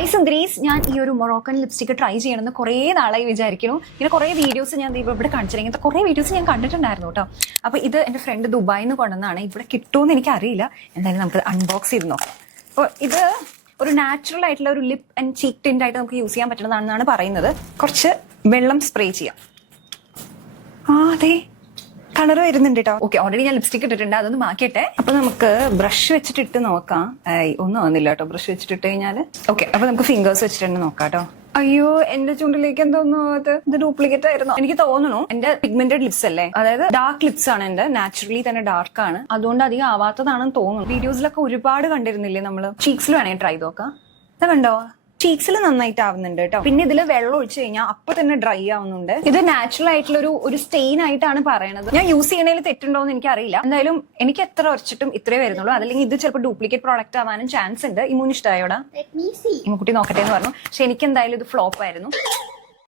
Hi സുന്ദരീസ്, ഞാൻ ഈ ഒരു മൊറോക്കൻ ലിപ്സ്റ്റിക് ട്രൈ ചെയ്യണമെന്ന് കുറേ നാളായി വിചാരിക്കുന്നു. ഇങ്ങനെ കുറേ വീഡിയോസ് ഞാൻ ഇവിടെ കാണിച്ചിരുന്നു. ഇങ്ങനത്തെ കുറേ വീഡിയോസ് ഞാൻ കണ്ടിട്ടുണ്ടായിരുന്നു കേട്ടോ. അപ്പോൾ ഇത് എൻ്റെ ഫ്രണ്ട് ദുബായിൽ നിന്ന് കൊണ്ടുവന്നതാണ്. ഇവിടെ കിട്ടുമെന്ന് എനിക്കറിയില്ല. എന്തായാലും നമുക്ക് അൺബോക്സ് ചെയ്ത് നോക്കാം. അപ്പോൾ ഇത് ഒരു നാച്ചുറൽ ആയിട്ടുള്ള ഒരു ലിപ്പ് ആൻഡ് ചീക്ക് ടിൻ്റ് ആയിട്ട് നമുക്ക് യൂസ് ചെയ്യാൻ പറ്റുന്നതാണെന്നാണ് പറയുന്നത്. കുറച്ച് വെള്ളം സ്പ്രേ ചെയ്യാം. അതെ, കളർ വരുന്നുണ്ട് കേട്ടോ. ഓക്കെ, ഓൾറെഡി ഞാൻ ലിപ്സ്റ്റിക് ഇട്ടിട്ടുണ്ട്, അതൊന്ന് മാറ്റിട്ടെ. അപ്പൊ നമുക്ക് ബ്രഷ് വെച്ചിട്ട് ഇട്ട് നോക്കാം. ഒന്നും വന്നില്ല കേട്ടോ ബ്രഷ് വെച്ചിട്ട് ഇട്ട് കഴിഞ്ഞാല്. ഓക്കെ, അപ്പൊ നമുക്ക് ഫിംഗേഴ്സ് വെച്ചിട്ട് നോക്കാം കേട്ടോ. അയ്യോ, എന്റെ ചുണ്ടിലേക്ക് എന്തോന്നു ഇത് ഡ്യൂപ്ലിക്കേറ്റ് ആയിരുന്നു എനിക്ക് തോന്നുന്നു. എന്റെ പിഗ്മെന്റഡ് ലിപ്സ് അല്ലേ, അതായത് ഡാർക്ക് ലിപ്സ് ആണ് എന്റെ, നാച്ചുറലി തന്നെ ഡാർക്ക് ആണ്, അതുകൊണ്ട് അധികം ആവാത്തതാണെന്ന് തോന്നുന്നു. വീഡിയോസിലൊക്കെ ഒരുപാട് കണ്ടിരുന്നില്ലേ നമ്മള്. ചീക്സിൽ വേണമെങ്കിൽ ട്രൈ നോക്കാം. ഇത് കണ്ടോ, ചീക്സിൽ നന്നായിട്ട് ആവുന്നുണ്ട് കേട്ടോ. പിന്നെ ഇതിൽ വെള്ളം ഒഴിച്ചു കഴിഞ്ഞാൽ അപ്പൊ തന്നെ ഡ്രൈ ആവുന്നുണ്ട്. ഇത് നാച്ചുറൽ ആയിട്ടുള്ള ഒരു സ്റ്റെയിൻ ആയിട്ടാണ് പറയണത്. ഞാൻ യൂസ് ചെയ്യണതിൽ തെറ്റുണ്ടോ എന്ന് എനിക്കറിയില്ല. എന്തായാലും എനിക്ക് എത്ര ഉറച്ചിട്ടും ഇത്രേ വരുന്നുള്ളൂ. അതല്ലെങ്കിൽ ഇത് ചിലപ്പോൾ ഡ്യൂപ്ലിക്കേറ്റ് പ്രോഡക്റ്റ് ആവാനും ചാൻസ് ഉണ്ട്. ഇമൂന് ഇഷ്ടമായോടാ? ഇമ്മുക്കുട്ടി നോക്കട്ടെ എന്ന് പറഞ്ഞു. പക്ഷെ എനിക്ക് എന്തായാലും ഇത് ഫ്ലോപ്പ് ആയിരുന്നു.